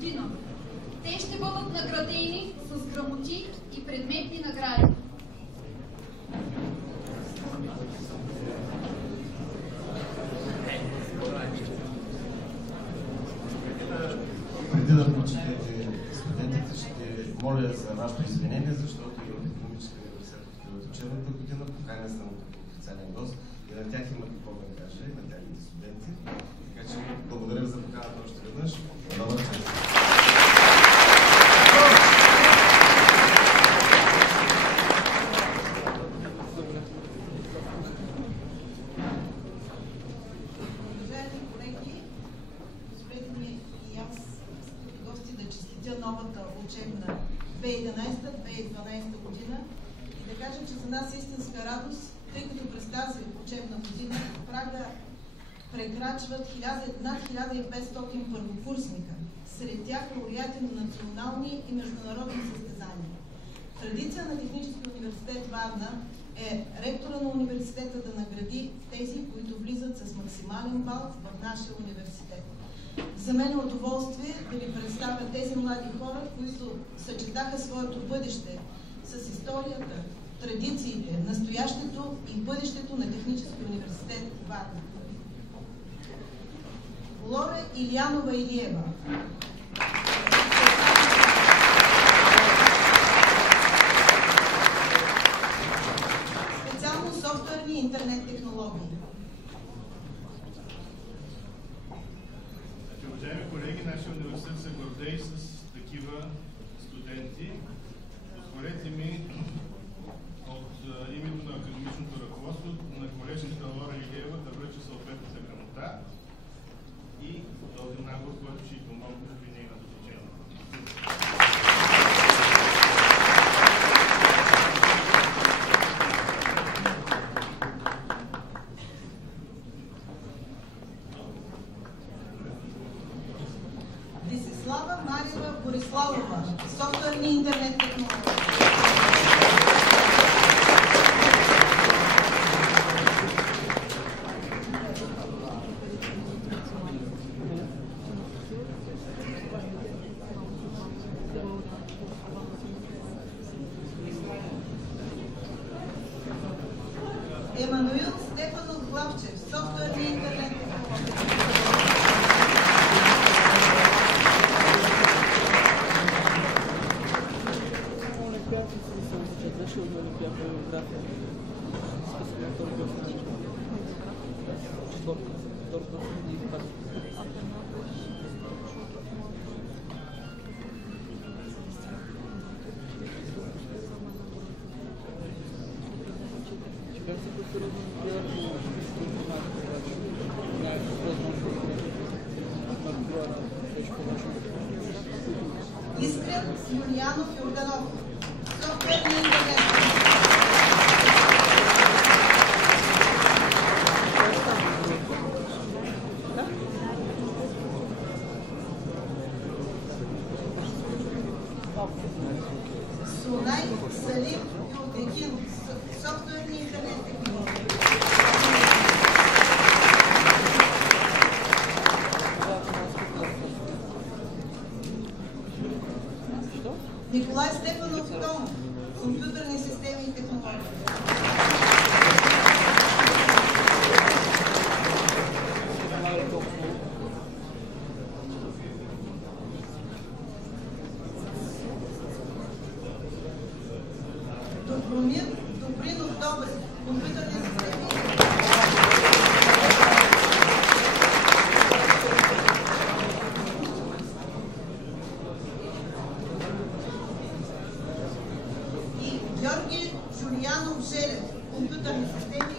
година. Те ще бъдат наградени с грамоти и предметни награди. Преди да прочетете студентите, ще моля за вашето извинение, защото и в Икономическия университет от учебната година поканя съм като официален гост и на тях има какво да каже, на тяхните студенти. Така че благодаря за поканата още веднъж. Добър час! Новата учебна 2011-2012 година и да кажа, че за нас е истинска радост, тъй като през тази учебна година прага прекрачват над 1500 първокурсника. Сред тях лауреати на национални и международни състезания. Традиция на Техническия университет Варна е ректора на университета да награди тези, които влизат с максимален бал в нашия университет. За мен е удоволствие да ви представя тези млади хора, които съчетаха своето бъдеще с историята, традициите, настоящето и бъдещето на Техническия университет Варна. Лора Илиянова Илиева. Специално софтуерни и интернет технологии. Уважаеми колеги, нашия университет се гордее с такива студенти. Позволете ми от името на академичното ръководство на колежката Лора Илиева да връча съответната грамота и този набор, който ще й помогне при нейната учение. Десислава Мариева Бориславова, софтуерни интернет технологии. Емануил Стефанов Главчев, софтуерни интернет технологии. Искрен Юлиянов Йорданов, софтуерни интернет. Сунай Салим Юлдекин, софтуерни интернет технологии. Николай Стефанов Том, компютърни системи и технологии. Добромир Добринов Добрев, компютърни системи и Георги Жулиянов Желев, компютърни системи